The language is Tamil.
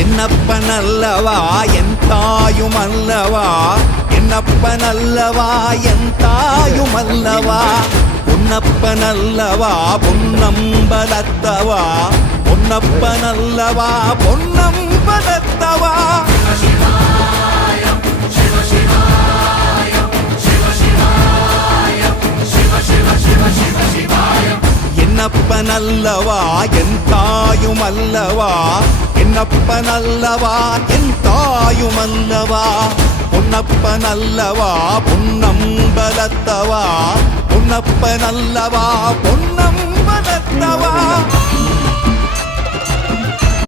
என்னப்பனல்லவா என் தாயுமல்லவா, என்னப்பனல்லவா என் தாயுமல்லவா, பொன்னப்பனல்லவா பொன்னம்பலத்தவா, பொன்னப்பனல்லவா பொன்னம்பலத்தவா. என்னப்பனல்லவா என் தாயுமல்லவா, என்னப்பனல்லவா என் தாயுமல்லவா, பொன்னப்பனல்லவா பொன்னம்பலத்தவா, பொன்னப்பனல்லவா பொன்னம்பலத்தவா.